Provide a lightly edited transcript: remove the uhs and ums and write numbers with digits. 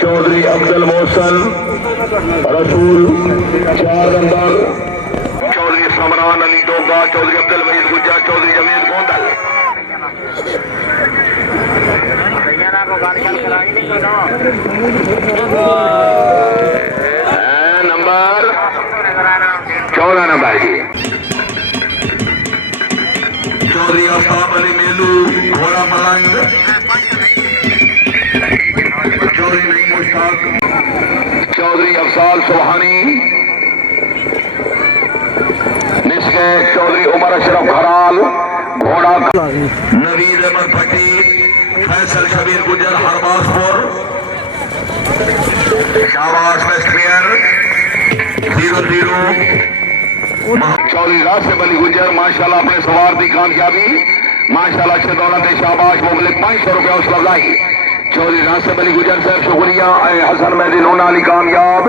चौधरी अफजल मोहसन रसूल 4 नंबर, चौधरी समरान अली डोगा, चौधरी अब्दुल मजीद गुज्जा, Chaudhary जमीद Gondal. Number 14 number जी चौधरी आफ्ताब अली मेलू घोड़ा मलंग, चौधरी नईम मुश्ताक, चौधरी अफसाल सुबहानी निस्के, चौधरी उमर अशरफ खराल घोड़ा, नवीद अहमद भट्टी, फैसल शबीर गुजर हरबासपुर, शाबाश वेस्टमेयर 0-0। चौधरी रासिफ अली गुजर माशाल्लाह अपने सवार दी कामयाबी, माशाल्लाह अच्छे दौलत शाबाश मुबलिक 500 रुपया हौसला अफजाई। चौधरी रासिफ अली गुजर साहब शुक्रिया। हसन मेहदी लोना अली कामयाब।